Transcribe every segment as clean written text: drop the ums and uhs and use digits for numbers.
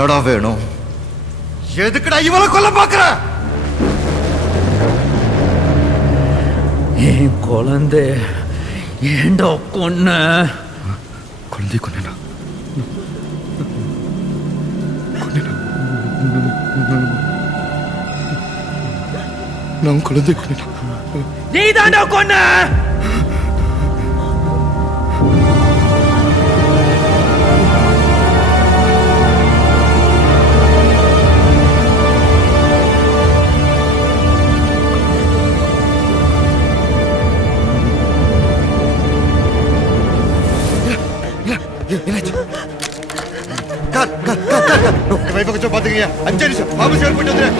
என்னடா வேணும்? எதுக்குடா இவளை கொல்ல பாக்குற? என் குழந்தை ஏண்டா கொன்ன? குழந்தை கொண்டா நான் குழந்தை கொண்டா. நீ தாண்டா கொன்ன. கொஞ்சம் பாத்துக்கீங்க. 5 நிமிஷம் பாபு சேர் போயிட்டு வந்துடுறேன்.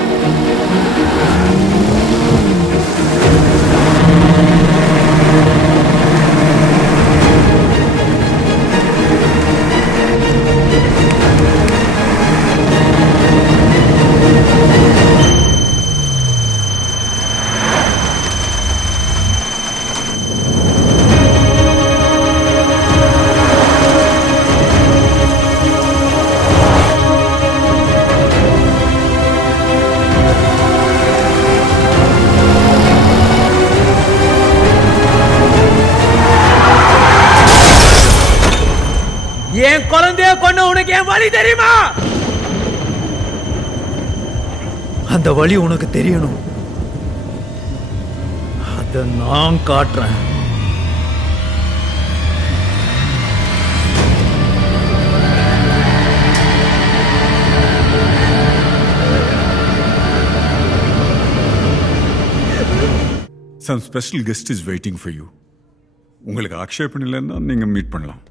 என் குழந்தைய கொண்டு உனக்கு என் வழி தெரியுமா? அந்த வழி உனக்கு தெரியணும். அத நான் காட்டுறேன். Some special guest is waiting for you. உங்களுக்கு ஆக்ஷேபம் இல்லைன்னா நீங்க மீட் பண்ணலாம்.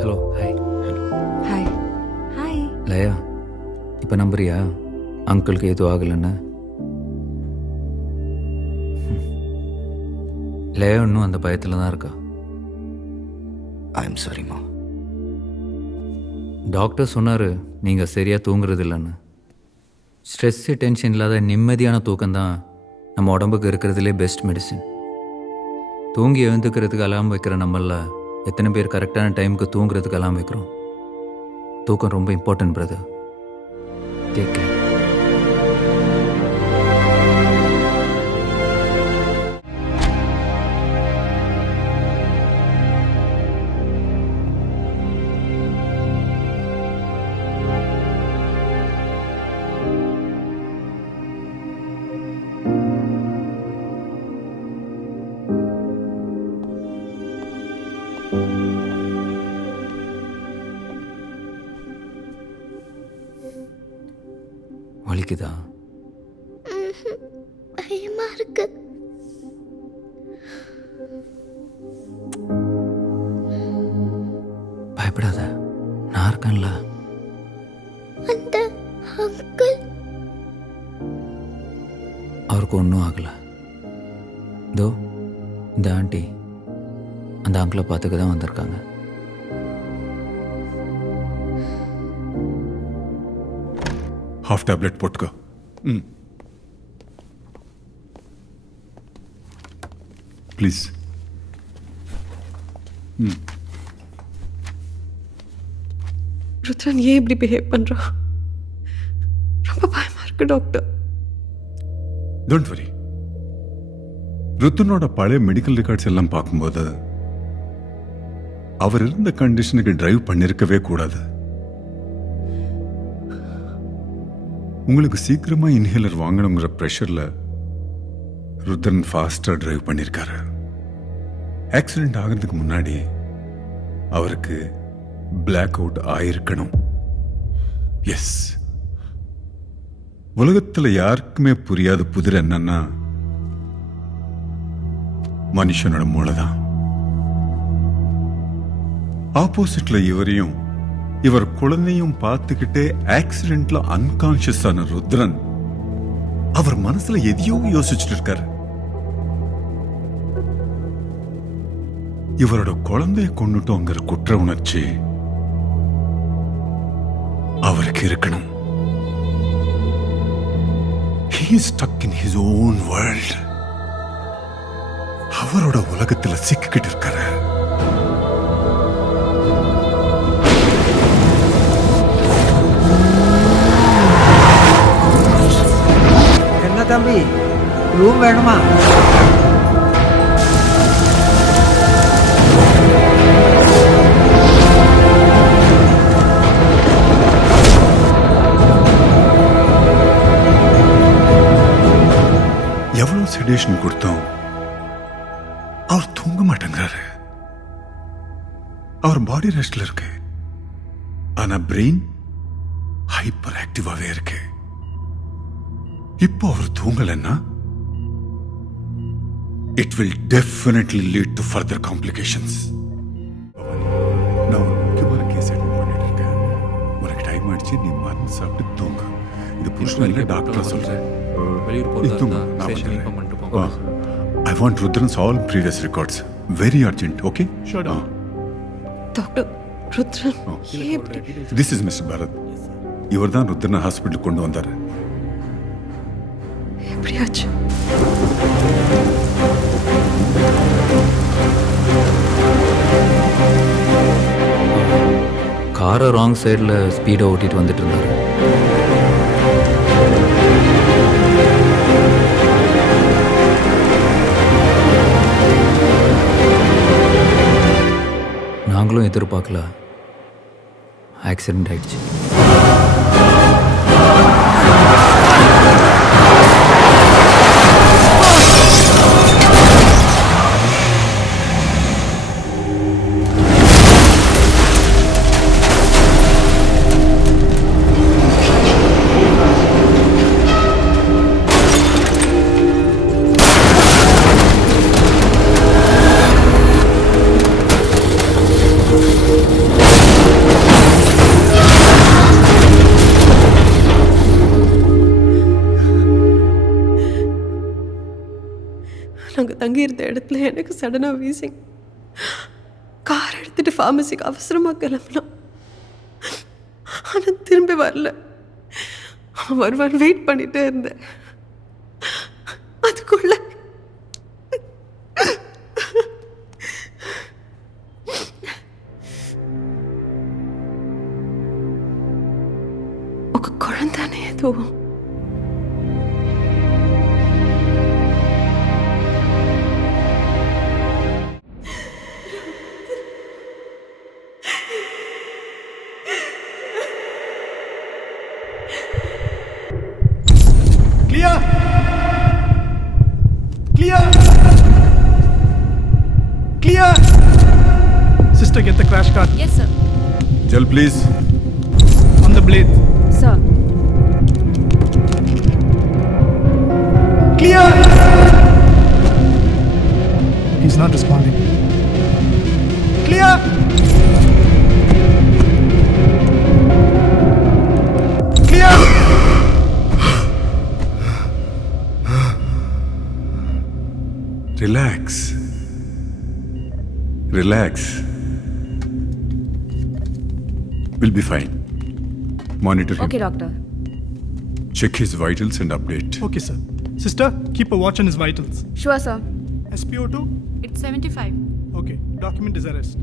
Hello, hi. ஹாய். ஹாய். லயா, இப்போ நம்புறியா அங்கிளுக்கு எதுவும் ஆகலைன்னு? லயா இன்னும் அந்த பயத்தில் தான் இருக்கா. ஐ எம் சாரிம்மா. டாக்டர் சொன்னார் நீங்கள் சரியாக தூங்குறது இல்லைன்னு. ஸ்ட்ரெஸ்ஸு டென்ஷன் இல்லாத நிம்மதியான தூக்கம்தான் நம்ம உடம்புக்கு இருக்கிறதுலே பெஸ்ட் மெடிசின். தூங்கி எழுந்துக்கிறதுக்கு அலாம் வைக்கிற நம்மள எத்தனை பேர் கரெக்டான டைமுக்கு தூங்குறதுக்கு அலாம் வைக்கிறோம்? தூக்கம் ரொம்ப இம்பார்ட்டன்ட் பிரதர். Take care. வலிக்குதா? பயமா இருக்கு. பயப்படாத, நான் இருக்கேன்ல. அந்த அங்கிள் அவருக்கு ஒன்றும் ஆகலை. இதோ இந்த ஆண்டி அந்த அங்கிளை பார்த்துக்க தான் வந்திருக்காங்க. half tablet போட்டுக்கோ. ப்ளீஸ். ருத்ரன் ஏன் இப்படி பிஹேவ் பண்றான்? ரொம்ப பயமா இருக்கு டாக்டர். Don't worry. ருத்துனோட பழைய மெடிக்கல் ரெக்கார்ட்ஸ் எல்லாம் பார்க்கும்போது அவர் இருந்த கண்டிஷனுக்கு டிரைவ் பண்ணிருக்கவே கூடாது. உங்களுக்கு சீக்கிரமா இன்ஹேலர் வாங்கணுங்கிற ப்ரெஷர்ல ருத்ரன் ஃபாஸ்டா டிரைவ் பண்ணிருக்காரு. ஆக்சிடென்ட் ஆகிறதுக்கு முன்னாடி அவருக்கு பிளாக் அவுட் ஆயிருக்கணும். எஸ், உலகத்துல யாருக்குமே புரியாத புதிர் என்னன்னா மனுஷனோட மூளைதான். ஆப்போசிட்ல இவரையும் இவர் குழந்தையும் பார்த்துக்கிட்டே ஆக்சிடென்ட்ல அன்கான்சியஸ் ஆன ருத்ரன் அவர் மனசுல எதையோ யோசிச்சுட்டு இருக்காரு. இவரோட குழந்தைய கொண்டுட்டோங்கிற குற்ற உணர்ச்சி அவருக்கு இருக்கணும். is stuck in his own world. அவரோட உலகத்துல சிக்கிக்கிட்டு இருக்காரு. என்ன தம்பி ரூம் வேணுமா? எவ்வளவு செடேஷன் கொடுத்தோம், அவர் தூங்க மாட்டேங்கிறாரு. அவர் பாடி ரெஸ்ட்ல இருக்கு, ஆனா பிரெயின் ஹைப்பர் ஆக்டிவாவே இருக்கு. இப்போ அவர் தூங்கலன்னா it will definitely lead to further complications. நான் ஒரு முக்கியமான கேஸ் அட்டெண்ட் பண்ணிட்டு இருக்கேன். உனக்கு டைம் ஆயிடுச்சு, நீ மருந்து சாப்பிட்டு தூங்க. இது புருஷன் இல்லை, டாக்டர் சொல்றேன். I want Rudran's all previous records. Very urgent, okay? Sure, doctor. Doctor Rudran ஏன் இப்படி? This is Mr. Bharat. இவர் தான் ருத்ரனை ஹாஸ்பிட்டல் கொண்டு வந்தாரு. எப்படியாச்சு? காரை ராங் சைடில் ஸ்பீடை ஓட்டிட்டு வந்துட்டு இருந்தாரு. நாங்களும் எதிர்பார்க்கல, ஆக்சிடென்ட் ஆயிடுச்சு. நாங்கள் தங்கியிருந்த இடத்துல எனக்கு சடனாக வீசிங். கார் எடுத்துட்டு ஃபார்மசிக்கு அவசரமாக கிளம்பினோம். ஆனால் திரும்பி வரல. அவன் வருவான் வெயிட் பண்ணிட்டே இருந்தேன். அதுக்குள்ள ఒక குழந்தானே ஏதோ Clear! Sister, get the crash cart. Yes, sir. Jal, please. On the blade. Sir. Clear! He's not responding. Clear! Clear! Relax. Relax. We'll be fine. Monitor him. Okay, doctor. Check his vitals and update. Okay, sir. Sister, keep a watch on his vitals. Sure, sir. SpO2? It's 75. Okay. Document his arrest.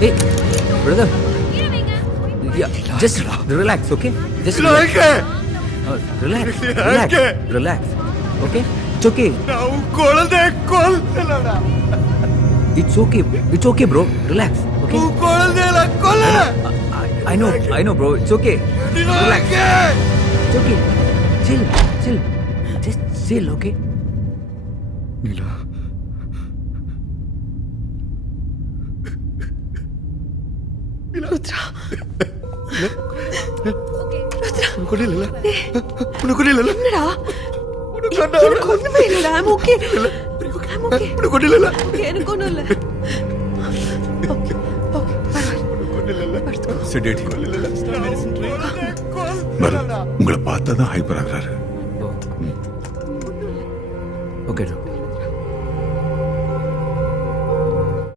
Hey, brother. Yeah, just relax, okay? Just relax. Relax. Relax. Relax. Okay? It's okay. It's okay. It's okay, bro. Relax. Okay? I know, bro. It's okay. Relax. It's okay. Chill. Just chill, okay? Neela. Rudra Okay. Rudra உனக்கு இல்ல உனக்கு இல்ல என்னடா எனக்கு ஒண்ணுமே இல்லடா I'm okay உனக்கு இல்ல எனக்கு ஒண்ணும் இல்ல ஓகே செடேட் உங்களை பார்த்தா தான் ஹைப்பர் ஆகுறாரு. Okay doctor.